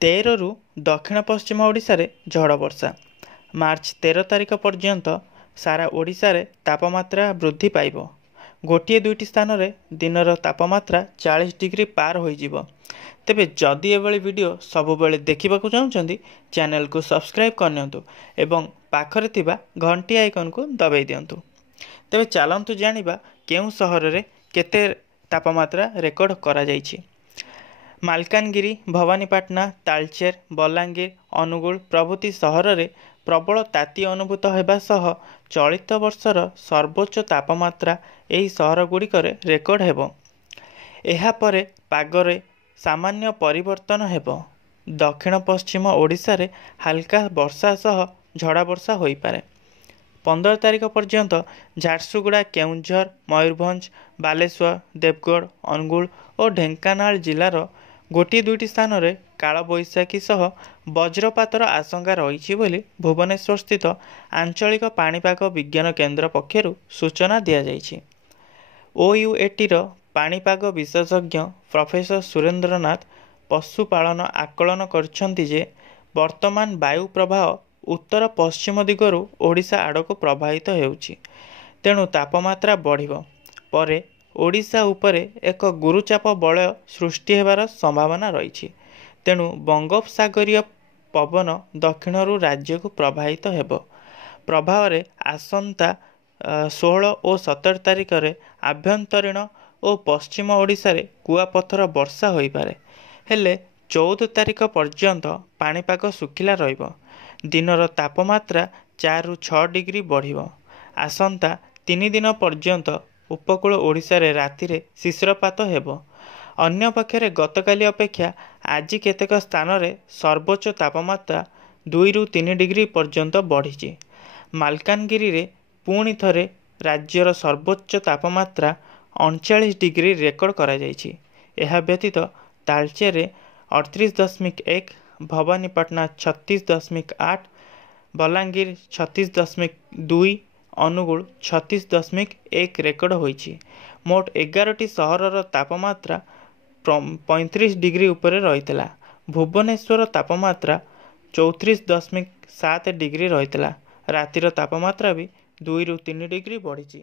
13 दक्षिण पश्चिम ओडिशा रे झड़ वर्षा। मार्च 13 तारिख पर्यंत सारा ओडिशा रे तापमात्रा वृद्धि पाइब। गोटे दुईटी स्थान रे दिनर तापमात्रा 40 डिग्री पार होइजिब। तेबे जदि एभली वीडियो सबुबेले देखिबाकू चाहुचंदी चैनल को सब्सक्राइब करनियंतु एवं पाखरे थिबा घंटी आइकन को दबाई दियंतु। तेबे चलंतु जानिबा केउ सहर रे केते तापमात्रा रेकर्ड करा जाइछि। मालकानगिरी, भवानीपाटना, तालचेर, बलांगीर, अनुगुल प्रभृति सहर रे प्रबल ताती अनुभूत हेबा सह चलित वर्षर सर्वोच्च तापमात्रा एही सहर गुड़िकरे रेकर्ड हेबो। एहा परे पागरे सामान्य परिवर्तन हेबो। दक्षिण पश्चिम ओडिशा रे हल्का वर्षा सह झड़ा वर्षा होई पारे। 15 तारिख पर्यंत झारसुगुड़ा, केउंझर, मयूरभंज, बालेश्वर, देवगढ़, अनुगुल और ढेंकानाल जिलार गोटी दुईटी स्थान रे काल बैशाखी सह वज्रपातर आशंका रही बोली भुवनेश्वर स्थित आंचलिक पाणीपाग विज्ञान केन्द्र पक्षरु सूचना दिया जाइछि। ओयूएटी रो पाणीपाग विशेषज्ञ प्रोफेसर सुरेंद्रनाथ पशुपालन आकलन करछन्ति जे वर्तमान वायु प्रवाह उत्तर पश्चिम दिगरु ओडिशा आड़क प्रभावित हेउछि। तेणु तापमात्रा बढ़िबो परे ओडिशा उपरे एक गुरुचाप बलय सृष्टि हेबार संभावना रही। तेणु बंगोपसागरीय पवन दक्षिणरू राज्य को प्रभावित हेबो। प्रभाव रे आसंता 16 और 17 तारिख रे आभ्यंतरीण और पश्चिम ओडिशा रे कुआपथर वर्षा होई पारे। हेले 14 तारिख पर्यंत पाणीपाग सुखिला रहिबो। दिनर तापमात्रा 4 ରୁ 6 डिग्री बढ़िबो। आसंता 3 दिन पर्यंत उपकूल ओडिशा रे राति रे शिशिरपात हेबो। अन्य पक्षरे गतकाली अपेक्षा आज केतेक स्थान रे सर्वोच्च तापमात्रा 2 ରୁ 3 डिग्री पर्यंत बढ़िछि। मालकानगिरी रे पुणी थरे राज्यर सर्वोच्च तापमात्रा 39 डिग्री रेकर्ड करा जाइछि। एहा व्यतीत तालचेर रे 38.1, भवानीपाटना 36.8, बलांगीर 36.2, अनुगुल 36.1 रेकर्ड होइछि। मोट 11टी सहरर तापमात्रा 35 डिग्री उपरे रहितला। भुवनेश्वर तापमात्रा 34.7 डिग्री रहितला। रातिर तापमात्रा भी 2 ରୁ 3 डिग्री बढ़िछि।